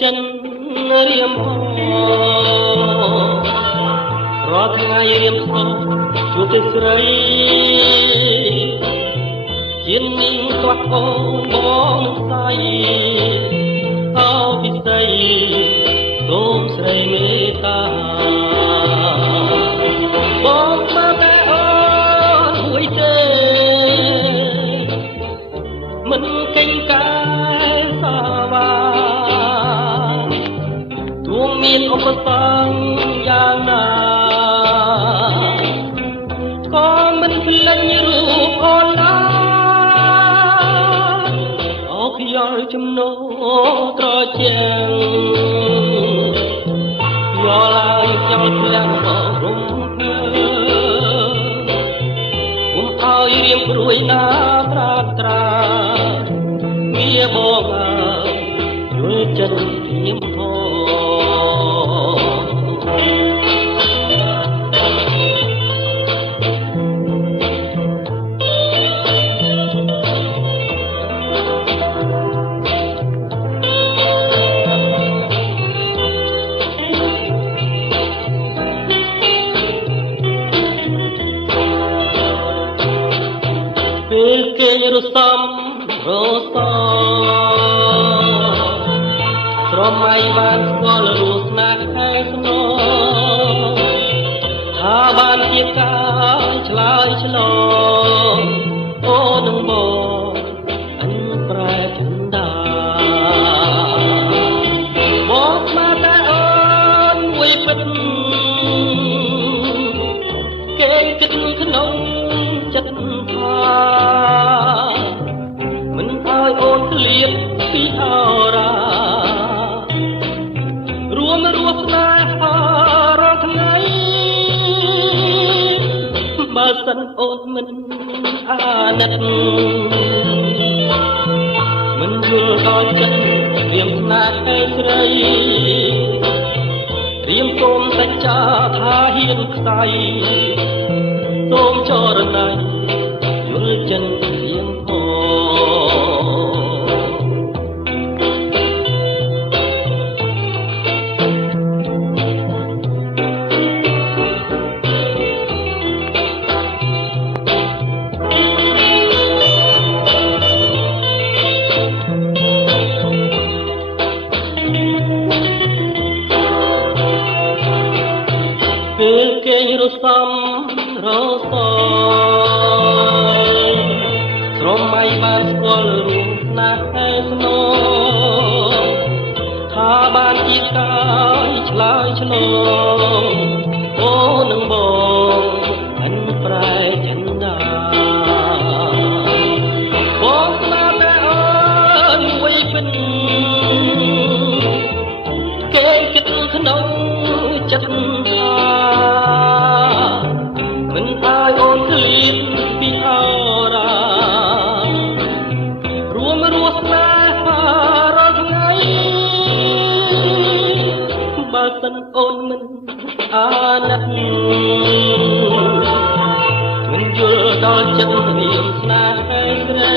ចិនរៀមហោរាល់ថ្ងៃរៀមខោជួបទេស្រីជានាងគាត់អូនបងស្័យអោពិសីសូមស្រីមេត្តាបងមកតែអូនមួយទេមិនកេងកាយសាវាទួងមានឧបសគ្គយ៉ាងណាក៏មិនភ្លេចរូបអូនឡើយអោខ្យល់ចំណោត្រជាងយកឡើងចាំផ្លាំងរំភើគុំឲ្យរៀងព្រួយណាត្រាត្រាងារបងយល់ចិត្តធៀមហោពេលគេរសំរសស្រមៃបានស្គាល់រសនាខែស្នថាបានជាការឆ្លើយឆ្លងអូននឹងបងអញប្រែចិន្តាបងមកតែអូនមួយពិតគេគិតក្នុងចិត្តថាមិនឲ្យអូនឃ្លាតពីអរារួមរស់ស្នេហារាល់ថ្ងៃបើសិនអូនមិនអាណិតមិនយល់ដល់ចិត្តរៀមស្នេហ៍ឯស្រីរៀមសូមសច្ចាថាហ៊ានខ្សែសូមចរណៃយល់ចិនរៀងហោពេលគេរសំរសស្រមៃបានស្គាល់រូបណាស់ឯស្នថាបានជាកាយឆ្លើយឆ្លងអូនឹងបងអញប្រែចិន្តាបងស្នាតែអូនមួយពិនគេគិតក្នុងចិត្តថាមិនឲ្យអូនឃ្លាតពីអរារួមរស់ស្នេហារាល់ថ្ងៃបើសិនអូនមិនអាណិតមិនយល់ដល់ចិត្តរៀមស្នេហ៍ស្រី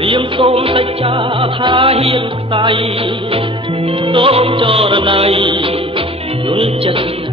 រៀមសូមសច្ចាថាហ៊ានខ្សែសូមចរណៃយល់ចិត្ត